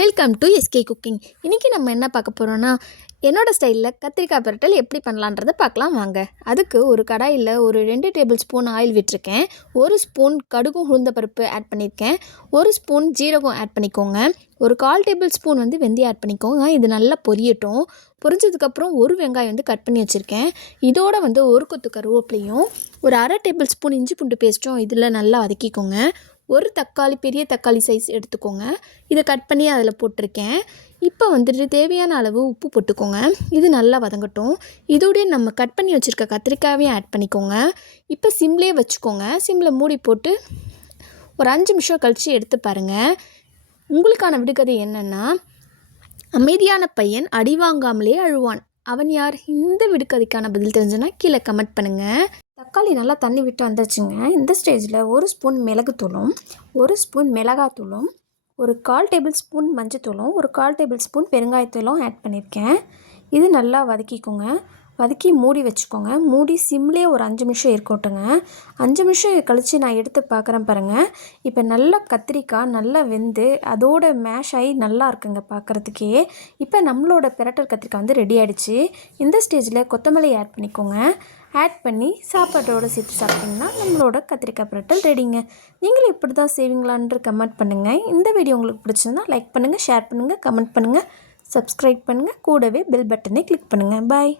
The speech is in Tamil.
Welcome to SK cooking. இன்றைக்கி நம்ம என்ன பார்க்க போகிறோன்னா, என்னோடய ஸ்டைலில் கத்திரிக்காய் பிரட்டல் எப்படி பண்ணலான்றதை பார்க்கலாம் வாங்க. அதுக்கு ஒரு கடாயில் ஒரு 2 டேபிள் ஸ்பூன் ஆயில் விட்டுருக்கேன். 1 ஸ்பூன் கடுகும் உளுந்தப்பருப்பு ஆட் பண்ணியிருக்கேன். 1 ஸ்பூன் ஜீரகம் ஆட் பண்ணிக்கோங்க. ஒரு 1/4 டேபிள் ஸ்பூன் வெந்தயம் ஆட் பண்ணிக்கோங்க. இது நல்லா பொரியட்டும். பொரிஞ்சதுக்கப்புறம் ஒரு வெங்காயம் கட் பண்ணி வச்சுருக்கேன். இதோட ஒரு கொத்து கருவேப்பிலையும் ஒரு 1/2 டேபிள் ஸ்பூன் இஞ்சி பூண்டு பேஸ்ட்டும் இதில் நல்லா வதக்கிக்கோங்க. ஒரு தக்காளி, பெரிய தக்காளி சைஸ் எடுத்துக்கோங்க. இதை கட் பண்ணி அதில் போட்டிருக்கேன். இப்போ தேவையான அளவு உப்பு போட்டுக்கோங்க. இது நல்லா வதங்கட்டும். இதோடய நம்ம கட் பண்ணி வச்சுருக்க கத்திரிக்காயையும் ஆட் பண்ணிக்கோங்க. இப்போ சிம்லேயே வச்சுக்கோங்க. சிம்மில் மூடி போட்டு ஒரு 5 நிமிஷம் கழித்து எடுத்து பாருங்கள். உங்களுக்கான விடுகதை என்னென்னா, அமைதியான பையன் அடி வாங்காமலே அழுவான், அவன் யார்? இந்த விடுகதைக்கான பதில் தெரிஞ்சுன்னா கீழே கமெண்ட் பண்ணுங்கள். தக்காளி நல்லா தண்ணி விட்டு வந்துருச்சுங்க. இந்த ஸ்டேஜில் 1 ஸ்பூன் மிளகுத்தூளும் 1 ஸ்பூன் மிளகாத்தூளும் ஒரு 1/4 டேபிள் ஸ்பூன் மஞ்சத்தூளும் ஒரு 1/4 டேபிள் ஸ்பூன் பெருங்காயத்தூளும் ஆட் பண்ணியிருக்கேன். இது நல்லா வதக்கிக்கோங்க. வதக்கி மூடி வச்சுக்கோங்க. மூடி சிம்லேயே ஒரு 5 நிமிஷம் இருக்கட்டுங்க. 5 நிமிஷம் கழித்து நான் எடுத்து பார்க்குறேன் பாருங்கள். இப்போ நல்லா கத்திரிக்காய் நல்லா வெந்து அதோட மேஷ் ஆகி நல்லா இருக்குங்க பார்க்குறதுக்கே. இப்போ நம்மளோட பிரட்டல் கத்திரிக்காய் ரெடி ஆகிடுச்சு. இந்த ஸ்டேஜில் கொத்தமல்லி ஆட் பண்ணிக்கோங்க. ஆட் பண்ணி சாப்பாட்டோடு சேர்த்து சாப்பிட்டிங்கன்னா நம்மளோட கத்திரிக்காய் பிரட்டல் ரெடிங்க. நீங்களும் இப்படி தான் செய்வீங்களான்னு கமெண்ட் பண்ணுங்கள். இந்த வீடியோ உங்களுக்கு பிடிச்சிருந்தா லைக் பண்ணுங்கள், ஷேர் பண்ணுங்கள், கமெண்ட் பண்ணுங்கள், சப்ஸ்கிரைப் பண்ணுங்கள். கூடவே பெல் பட்டனை கிளிக் பண்ணுங்கள். பாய்.